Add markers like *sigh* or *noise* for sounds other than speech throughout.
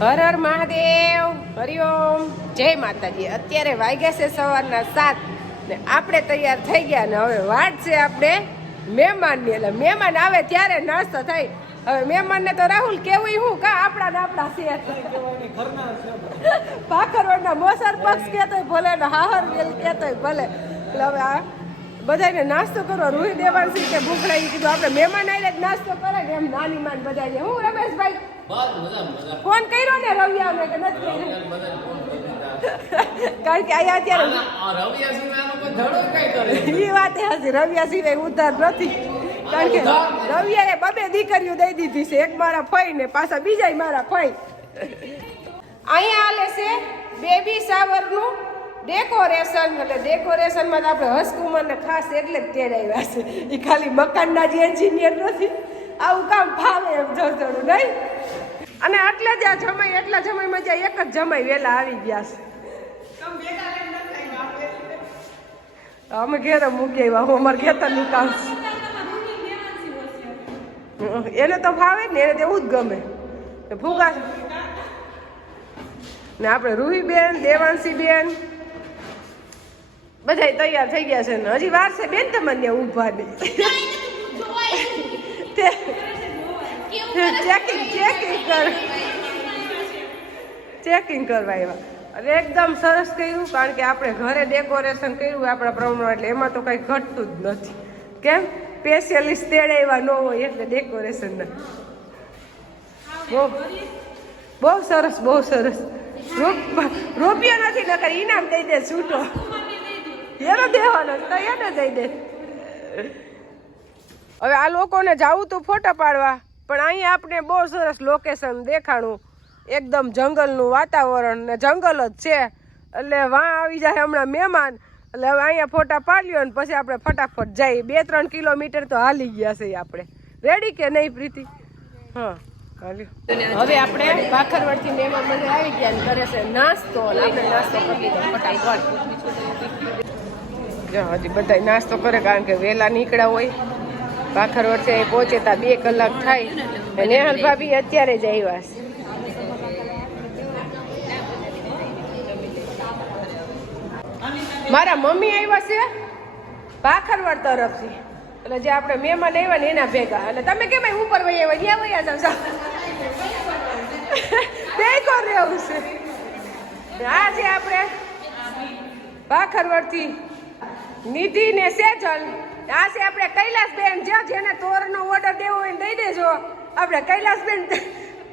હર હર મહાદેવ હરિઓમ જય માતાજી. અત્યારે વાગ્યા છે સવારના સાત ને આપણે તૈયાર થઈ ગયા ને હવે વાટ છે આપણે મહેમાનની. એટલે મહેમાન આવે ત્યારે નાસ્તો થાય. હવે મહેમાનને તો રાહુલ કેવું હું? કા આપણા ને આપણા છે? *laughs* ભાખરવડના મોસર પક્ષ કહેતોય ભલે ને હાહર વેલ કહેતોય ભલે. એટલે હવે આ બધાને નાસ્તો કરવા રૂહી દેવાંશી કે ભૂખ લાગી કીધું. આપણે મહેમાન આવીને જ નાસ્તો કરે ને એમ નાની માન બધા હું રમેશભાઈ? ફોન કર્યો ને રવિયાને કે નથી કારણ કે અહીંયા અત્યારે એ વાત હજી રવિયા સિવાય ઉધાર નથી. કારણ કે રવિયાએ બબે દીકરીઓ દઈ દીધી છે એક મારા ફઈ ને પાછા બીજા મારા ફઈ. અહીંયા હાલે છે બેબી શાવરનું ડેકોરેશન એટલે ડેકોરેશનમાં તો આપણે હસકુમારને ખાસ એટલે જ તેડાવ્યા છે. એ ખાલી મકાનના જે એન્જિનિયર નથી. આવું કામ ફાવે એમ જોડું નહીં? અને એટલે જ આ જમાઈ એટલા જમાઈમાં જ્યાં એક જ જમાઈ વહેલા આવી ગયા છે. અમે ઘેર મૂકી આવ્યા. હું અમારે ખેતર છે એને તો ફાવે ને એને તેવું જ ગમે. ફૂગા ને આપણે રૂહીબેન દેવાંશીબેન બધા તૈયાર થઈ ગયા છે ને. હજી વાર છે બેન તમને ઊભા નહીં. ચેકિંગ ચેકિંગ કર. ચેકિંગ કરવા એવા અને એકદમ સરસ કર્યું, કારણ કે આપણે ઘરે ડેકોરેશન કર્યું આપણા પ્રમાણે એટલે એમાં તો કંઈ ઘટતું જ નથી. કેમ? સ્પેશિયલિસ્ટ એવા ન હોય એટલે ડેકોરેશનના બહુ બહુ સરસ બહુ સરસ. રૂપિયો નથી, નકર ઇનામ દઈ દે છૂટો. એનો દેવાનો તો એને દઈ દે. હવે આ લોકોને જાવું તું ફોટા પાડવા. પણ અહીંયા આપણે બહુ સરસ લોકેશન દેખાણું. એકદમ જંગલનું વાતાવરણ ને જંગલ જ છે. એટલે વાં આવી જાય હમણાં મહેમાન. એટલે હવે અહીંયા ફોટા પાડ્યો ને પછી આપણે ફટાફટ જઈએ બે ત્રણ કિલોમીટર તો હાલી ગયા છે આપણે. રેડી કે નહીં પ્રીતિ? હા હવે આપણે ભાખરવડથી મહેમાન બધા આવી ગયા ને કરે છે નાસ્તો. આપણે નાસ્તો કરી ફટાફટ. હજી બધા નાસ્તો કરે કારણ કે વહેલા નીકળ્યા હોય. ભાખરવડ અહીં પહોંચે તા બે કલાક થાય અને નેહલ ભાભી અત્યારે જ આવ્યા છે. મારા મમ્મી આવ્યા છે ભાખરવડ તરફથી. એટલે જે આપણે મહેમાન આવ્યા ને એના ભેગા. એટલે તમે કેમ ઉપર વહી આવ્યા વહ્યા જાવ બે કોર રહેવું છે. આ છે આપણે ભાખરવડથી નિધિ ને સેજલ. આ છે આપણે કૈલાસબેન જો જેને તોરણનો ઓર્ડર દેવો હોય દઈ દેજો. આપણે કૈલાસબેન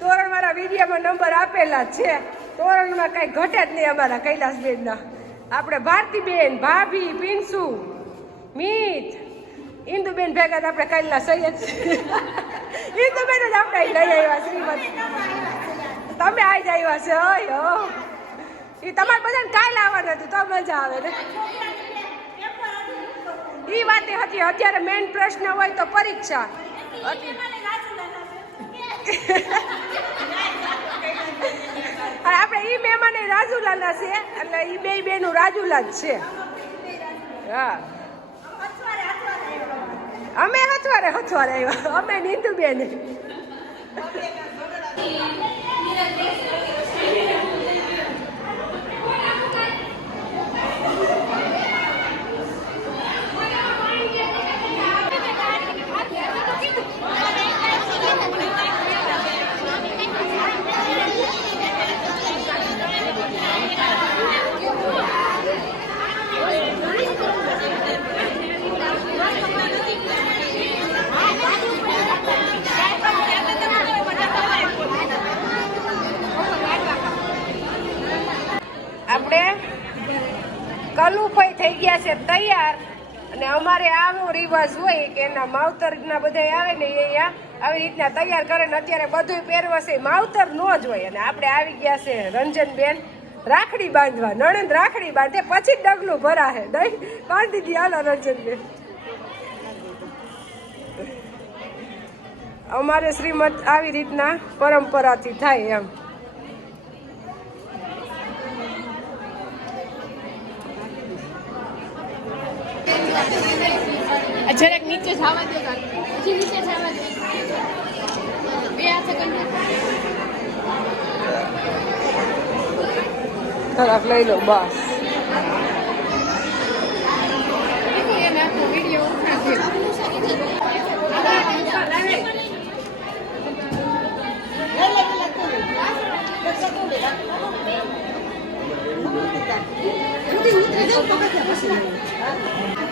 તોરણ મારા વિડીયોમાં નંબર આપેલા છે. તોરણમાં કઈ ઘટે જ નહીં અમારા કૈલાસબેનના. આપણે ભારતીબેન, ભાભી પિન્સુ મીત, ઇન્દુબેન ભેગા તો આપણે કૈલા જ. ઇન્દુબેન જ આપણે લઈ આવ્યા શ્રીમદ. તમે આવી જ આવ્યા છે ઓય એ તમારે બધાને કાલ આવવાનું હતું, તો મજા આવે ને. એ વાતે હતી, અત્યારે મેઇન પ્રશ્ન હોય તો પરીક્ષા. આપણે ઈ મહેમાન રાજુલાના છે એટલે ઈ બે બેનું રાજુલા જ છે. હા. અમે હથવારે હથવારે આવ્યા. અમે નીંદુ બેન આપણે કલુભાઈ થઈ ગયા છે, તૈયાર. અને અમારે આવો રિવાજ હોય કે એના માવતરના બધા આવે ને એ આવી રીતના તૈયાર કરે ને અત્યારે બધું પહેરવશે. માવતર નો જ હોય. અને આપણે આવી ગયા છે રંજનબેન રાખડી બાંધવા. નણંદ રાખડી બાંધે, પછી ડગલું ભરાશે નહીં બાંધી દી, હાલો રંજનબેન. અમારે શ્રીમદ આવી રીતના પરંપરાથી થાય એમ. જરાક નીચે જવા દો પછી નીચે જવા દો. બે આ સેકન્ડ થોડાક લઈ લો બસ. Thank આખો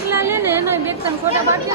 પગલા લે ને એનો બે ત્રણ ફોટા પાડજો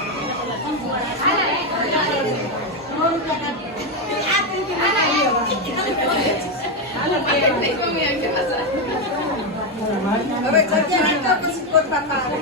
હવે જગ્યા રાખતા પછી પોતા હવે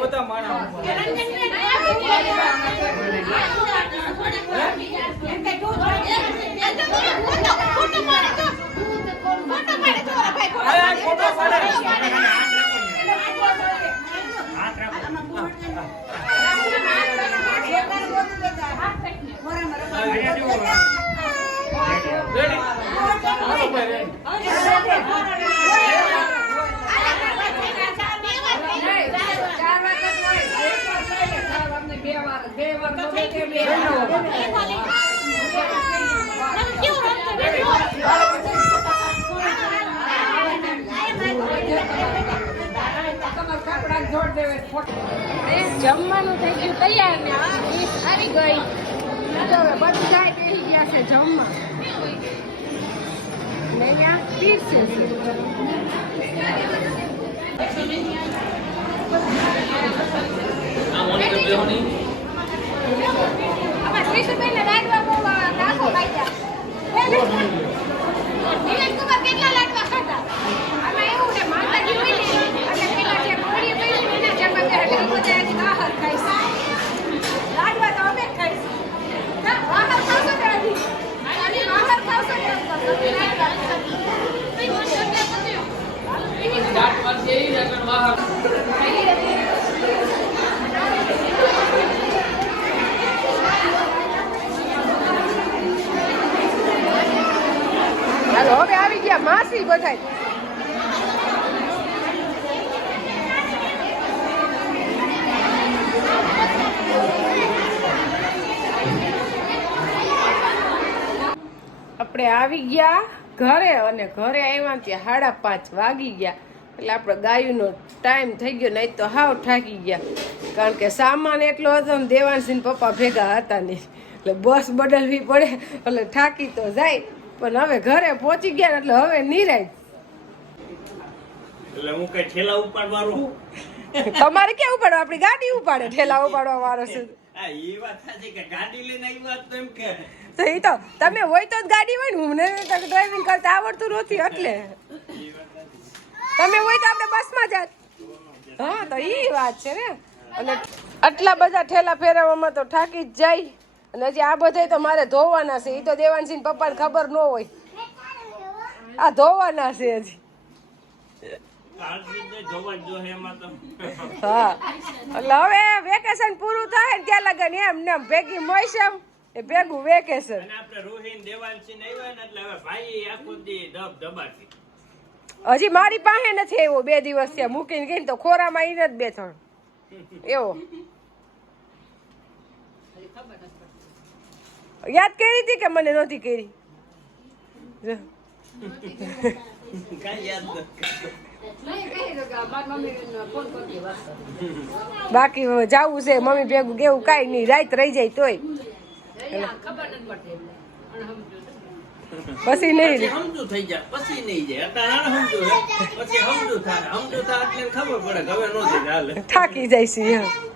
બધા માણસ આ ફોટો પાડે રેડી હાલો ભાઈ રેડી ચાર વાર જ હોય. એક વાર થાય ને ચાર વાર ને બે વાર બે વાર ગમે તેમ બે વાર. તમારે કાપડા જોડ દેવાય ફોટો જમવાનું થઈ ગયું તૈયાર ને ડીશ આવી ગઈ. હવે બધા બેસી ગયા છે જમવા. ને આમાં ત્રીસુભાઈ ને લાડવા બહુ નાખો ખાઈ નીલેશકુમાર કેટલા લાડવા ખાધા આમાં એવું છે માતાજી હોય ને એટલે પેલા જે કોળી પડી ને એના જમવા બેઠા એટલે બધા હજી બહાર ખાઈશ લાડવા તો અમે જ ખાઈશું ના બહાર ખાશો ને હજી હજી બહાર ખાશો ને હવે આવી ગયા માસી બધાય. આપણે આવી ગયા ઘરે અને ઘરે આવ્યા ત્યાં સાડા પાંચ વાગી ગયા. એટલે આપણે ગાયુંનો ટાઈમ થઈ ગયો, નહીં તો હાવ થાકી ગયા. કારણ કે સામાન એટલો હતો ને દેવાનસિંહ પપ્પા ભેગા હતા નહીં. એટલે બસ બદલવી પડે, એટલે થાકી તો જાય. પણ હવે ઘરે પહોંચી ગયા એટલે હવે નિરાય. એટલે હું કઈ ઠેલા ઉપાડવાનો તમારે કેવું ઉપાડો આપણી ગાડી ઉપાડે ઠેલા ઉપાડવા વાળો છે. તો એ તો તમે હોય તો જ ગાડી હોય ને મને ડ્રાઇવિંગ કરતા આવડતું નથી એટલે. તમે હોય તો આપણે બસમાં જાત. હા તો એ વાત છે ને. અને આટલા બધા ઠેલા ફેરવવામાં તો થાકી જ જાય. અને હજી આ બધા તો મારે ધોવાના છે. એ તો દેવાનસિંહ પપ્પાને ખબર ન હોય. આ ધોવાના છે હજી. હા એટલે હવે વેકેશન પૂરું થાય ને ત્યાં લગન એમ ને ભેગી મોસમ એ ભેગું વેકેશન. હજી મારી પાસે નથી આવ્યો. બે દિવસ ત્યાં મૂકીને ગઈ તો ખોરામાં ઈ નથી બે ત્રણ એવો. યાદ કરી હતી કે મને નહોતી કરી? બાકી જવું છે મમ્મી ભેગું કેવું કાંઈ નહીં રાત રહી જાય તોય. પછી નહીં સમજુ થઈ જાય પછી નહીં જાય. અત્યારે સમજુ પછી સમજુ થાય. સમજુ થાય એટલે ખબર પડે હવે નો જાય થાકી જાય છે